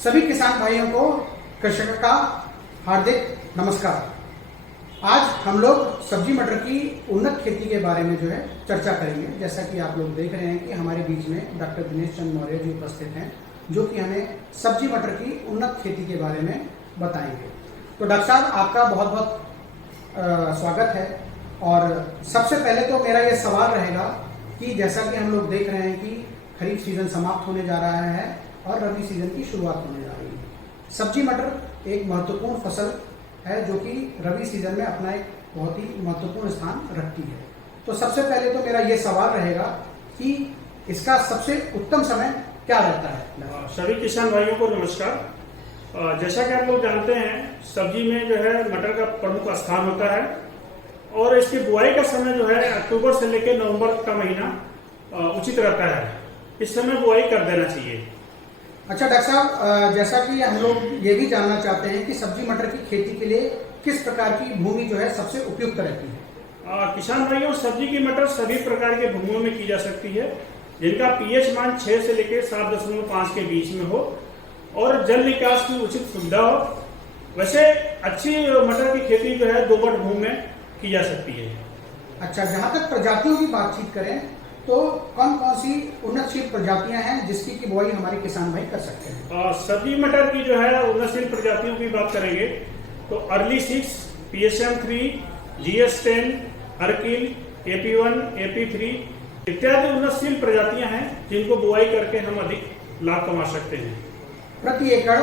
सभी किसान भाइयों को कृषक का हार्दिक नमस्कार। आज हम लोग सब्जी मटर की उन्नत खेती के बारे में जो है चर्चा करेंगे। जैसा कि आप लोग देख रहे हैं कि हमारे बीच में डॉक्टर दिनेश चंद मौर्य जी उपस्थित हैं, जो कि हमें सब्जी मटर की उन्नत खेती के बारे में बताएंगे। तो डॉक्टर साहब, आपका बहुत बहुत स्वागत है। और सबसे पहले तो मेरा ये सवाल रहेगा कि जैसा कि हम लोग देख रहे हैं कि खरीफ सीजन समाप्त होने जा रहा है और रबी सीजन की शुरुआत होने जा रही है। सब्जी मटर एक महत्वपूर्ण फसल है जो कि रबी सीजन में अपना एक बहुत ही महत्वपूर्ण स्थान रखती है। तो सबसे पहले तो मेरा ये सवाल रहेगा कि इसका सबसे उत्तम समय क्या रहता है? सभी किसान भाइयों को नमस्कार। जैसा कि आप लोग जानते हैं, सब्जी में जो है मटर का प्रमुख स्थान होता है और इसकी बुआई का समय जो है अक्टूबर से लेकर नवंबर का महीना उचित रहता है। इस समय बुआई कर देना चाहिए। अच्छा डॉक्टर साहब, जैसा कि हम लोग ये भी जानना चाहते हैं कि सब्जी मटर की खेती के लिए किस प्रकार की भूमि जो है सबसे उपयुक्त रहती है? किसान भाइयों, सब्जी की मटर सभी प्रकार के भूमियों में की जा सकती है, जिनका पीएच मान 6 से लेकर 7.5 के बीच में हो और जल निकास की उचित सुविधा हो। वैसे अच्छी मटर की खेती जो है दोमट भूमि में की जा सकती है। अच्छा, जहाँ तक प्रजातियों की बातचीत करें तो कौन कौन सी उन्नतशील प्रजातियां हैं जिसकी की बुआई हमारे किसान भाई कर सकते हैं? सब्जी मटर की जो है उन्नतशील प्रजातियों की बात करेंगे तो early 6, PSM 3, GS10, Arkel, AP1, AP3 इत्यादि उन्नतशील प्रजातियां हैं जिनको बुआई करके हम अधिक लाभ कमा सकते हैं। प्रति एकड़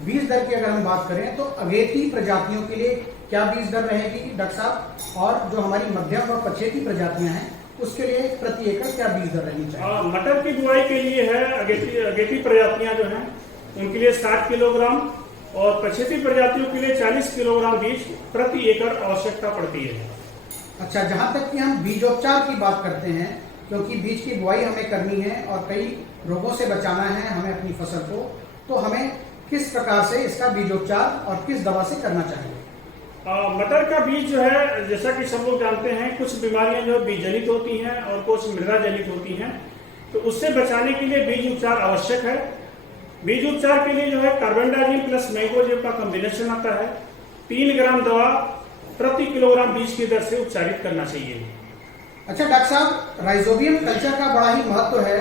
बीज दर की अगर हम बात करें तो अगेती प्रजातियों के लिए क्या बीज दर रहेगी डॉक्टर साहब, और जो हमारी मध्यम व पछेती प्रजातियां हैं उसके लिए प्रति एकड़ क्या बीज दर रहनी चाहिए? मटर की बुआई के लिए है अगेती प्रजातियां जो हैं उनके लिए 60 किलोग्राम और पछेती प्रजातियों के लिए 40 किलोग्राम बीज प्रति एकड़ आवश्यकता पड़ती है। अच्छा, जहां तक कि हम बीजोपचार की बात करते हैं, क्योंकि बीज की बुआई हमें करनी है और कई रोगों से बचाना है हमें अपनी फसल को, तो हमें किस प्रकार से इसका बीजोपचार और किस दवा से करना चाहिए? मटर का बीज जो है, जैसा कि सब लोग जानते हैं, कुछ बीमारियां जो बीज जनित होती हैं और कुछ मृदा जनित होती हैं, तो उससे बचाने के लिए बीज उपचार आवश्यक है। बीज उपचार के लिए जो है कार्बेंडाजिम प्लस मैंगोजेब का कॉम्बिनेशन आता है। 3 ग्राम दवा प्रति किलोग्राम बीज की दर से उपचारित करना चाहिए। अच्छा डॉक्टर साहब, राइजोबियम कल्चर का बड़ा ही महत्व है,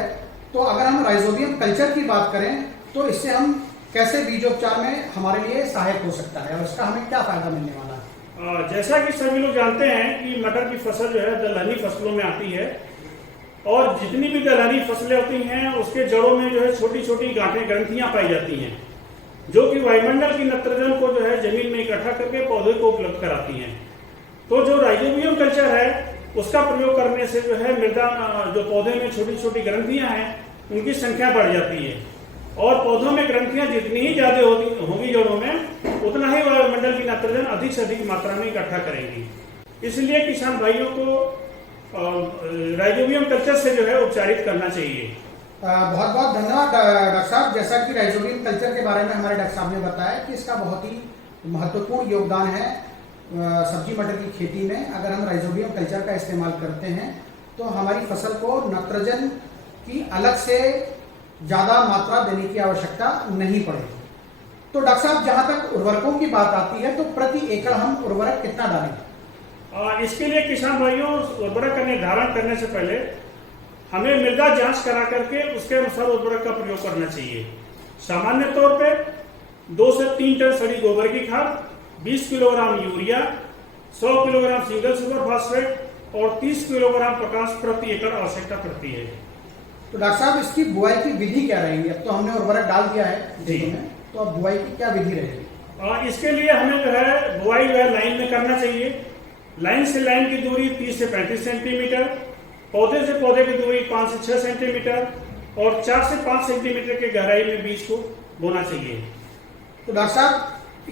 तो अगर हम राइजोबियम कल्चर की बात करें तो इससे हम कैसे बीजोपचार में हमारे लिए सहायक हो सकता है और इसका हमें क्या फायदा मिलने वाला है? जैसा कि सभी लोग जानते हैं कि मटर की फसल जो है दलहनी फसलों में आती है और जितनी भी दलहनी फसलें होती हैं उसके जड़ों में जो है छोटी छोटी गांठें ग्रंथियां पाई जाती हैं, जो कि वायुमंडल की नाइट्रोजन को जो है जमीन में इकट्ठा करके पौधे को उपलब्ध कराती हैं। तो जो राइजोबियम कल्चर है उसका प्रयोग करने से जो है मृदा जो पौधे में छोटी छोटी ग्रंथियां हैं उनकी संख्या बढ़ जाती है और पौधों में ग्रंथियां जितनी ही ज्यादा होगी जड़ों में, उतना ही वायुमंडल की नाइट्रोजन अधिक से अधिक मात्रा में इकट्ठा करेंगी। इसलिए किसान भाइयों को राइजोबियम कल्चर से जो है उपचारित करना चाहिए। बहुत बहुत धन्यवाद डॉक्टर साहब। जैसा कि राइजोबियम कल्चर के बारे में हमारे डॉक्टर साहब ने बताया कि इसका बहुत ही महत्वपूर्ण योगदान है सब्जी मटर की खेती में। अगर हम राइजोबियम कल्चर का इस्तेमाल करते हैं तो हमारी फसल को नाइट्रोजन की अलग से ज्यादा मात्रा देने की आवश्यकता नहीं पड़ेगी। तो डॉक्टर साहब, जहां तक उर्वरकों की बात आती है तो प्रति एकड़ हम उर्वरक कितना डालें? इसके लिए किसान भाइयों, उर्वरक का निर्धारण करने से पहले हमें मृदा जांच करा करके उसके अनुसार उर्वरक का प्रयोग करना चाहिए। सामान्य तौर पे 2 से 3 टन सड़ी गोबर की खाद, 20 kilogram urea, 100 kilogram single super phosphate और 30 किलोग्राम पोटाश प्रति एकड़ आवश्यकता पड़ती है। तो डॉक्टर साहब, इसकी बुआई की विधि क्या रहेगी? अब तो हमने उर्वरक डाल दिया है खेतों में, तो अब बुआई की क्या विधि रहेगी? इसके लिए हमें जो है बुआई जो है लाइन में करना चाहिए। लाइन से लाइन की दूरी 30 से 35 सेंटीमीटर, पौधे से पौधे की दूरी 5 से 6 सेंटीमीटर और 4 से 5 सेंटीमीटर की गहराई में बीज को बोना चाहिए। तो डॉक्टर साहब,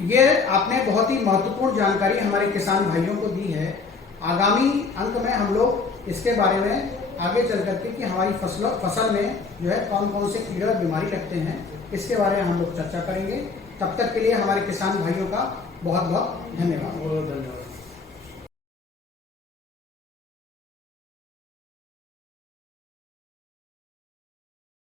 ये आपने बहुत ही महत्वपूर्ण जानकारी हमारे किसान भाइयों को दी है। आगामी अंक में हम लोग इसके बारे में आगे चल करके कि हमारी फसल में जो है कौन कौन से कीड़े और बीमारी लगते हैं, इसके बारे में हम लोग चर्चा करेंगे। तब तक के लिए हमारे किसान भाइयों का बहुत बहुत धन्यवाद।